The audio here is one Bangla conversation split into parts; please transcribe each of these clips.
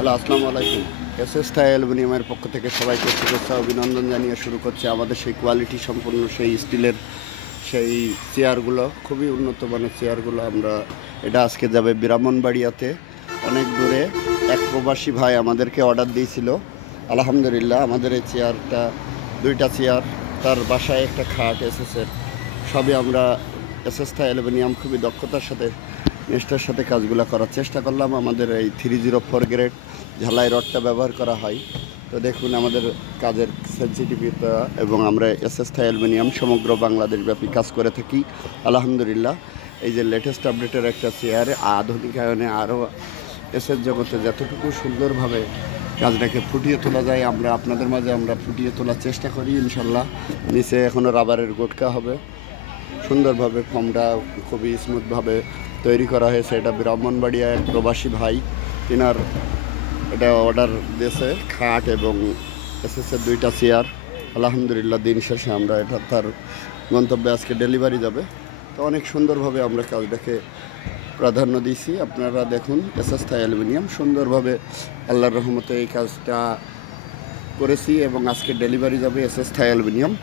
হ্যালো, আসসালামু আলাইকুম। এসএস থাই অ্যালুমিনিয়ামের পক্ষ থেকে সবাইকে শুভেচ্ছা অভিনন্দন জানিয়ে শুরু করছে আমাদের সেই কোয়ালিটি সম্পন্ন সেই স্টিলের সেই চেয়ারগুলো, খুবই উন্নত মানের চেয়ারগুলো। এটা আজকে যাবে ব্রাহ্মণবাড়িয়াতে, অনেক দূরে। এক প্রবাসী ভাই আমাদেরকে অর্ডার দিয়েছিল। আলহামদুলিল্লাহ, আমাদের এই চেয়ারটা, দুইটা চেয়ার, তার বাসায় একটা খাট এসএসের, সবই আমরা এসএস থাই অ্যালুমিনিয়াম খুবই দক্ষতার সাথে নিষ্ঠার সাথে কাজগুলো করার চেষ্টা করলাম। আমাদের এই 304 গ্রেড ঝালাই রডটা ব্যবহার করা হয়। তো দেখুন আমাদের কাজের সেন্সিটিভিটা, এবং আমরা এসএস থাই অ্যালুমিনিয়াম সমগ্র বাংলাদেশব্যাপী কাজ করে থাকি আলহামদুলিল্লাহ। এই যে লেটেস্ট আপডেটের একটা চেয়ার, আধুনিকায়নে আরও এসএস জগতে যতটুকু সুন্দরভাবে কাজটাকে ফুটিয়ে তোলা যায়, আমরা আপনাদের মাঝে ফুটিয়ে তোলার চেষ্টা করি ইনশাল্লাহ। নিচে এখনও রাবারের গোটকা হবে, সুন্দরভাবে ফর্মটা খুবই স্মুথভাবে তৈরি করা হয়েছে। এটা ব্রাহ্মণবাড়িয়া এক প্রবাসী ভাই, তিনার এটা অর্ডার দিয়েছে, খাট এবং এসএসের দুইটা চেয়ার। আলহামদুলিল্লাহ, দিন শেষে আমরা এটা তার গন্তব্যে আজকে ডেলিভারি যাবে। তো অনেক সুন্দরভাবে আমরা কাজটাকে প্রাধান্য দিয়েছি। আপনারা দেখুন, এসএস থাই অ্যালুমিনিয়াম সুন্দরভাবে আল্লাহর রহমতে এই কাজটা করেছি এবং আজকে ডেলিভারি যাবে এসএস থাই অ্যালুমিনিয়াম।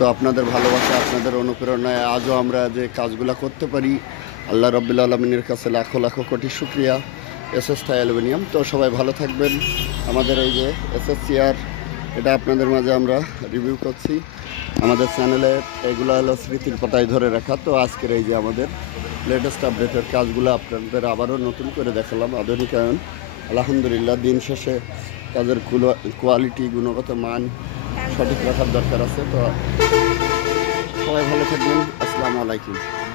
তো আপনাদের ভালোবাসা, আপনাদের অনুপ্রেরণায় আজও আমরা যে কাজগুলো করতে পারি, আল্লাহ রাব্বুল আলামিনের কাছে লাখো লাখো কোটি শুকরিয়া। এসএস থাই অ্যালুমিনিয়াম। তো সবাই ভালো থাকবেন। আমাদের এই যে এসএস চেয়ার, এটা আপনাদের মাঝে আমরা রিভিউ করছি আমাদের চ্যানেলে। এগুলো হলো স্মৃতির পাতায় ধরে রাখা। তো আজকের এই যে আমাদের লেটেস্ট আপডেটের কাজগুলো আপনাদের আবারও নতুন করে দেখালাম, আধুনিকায়ন। আলহামদুলিল্লাহ, দিন শেষে কাজের কোয়ালিটি, গুণগত মান সঠিক রাখার দরকার আছে। তো সবাই ভালো থাকবেন। আসসালামু আলাইকুম।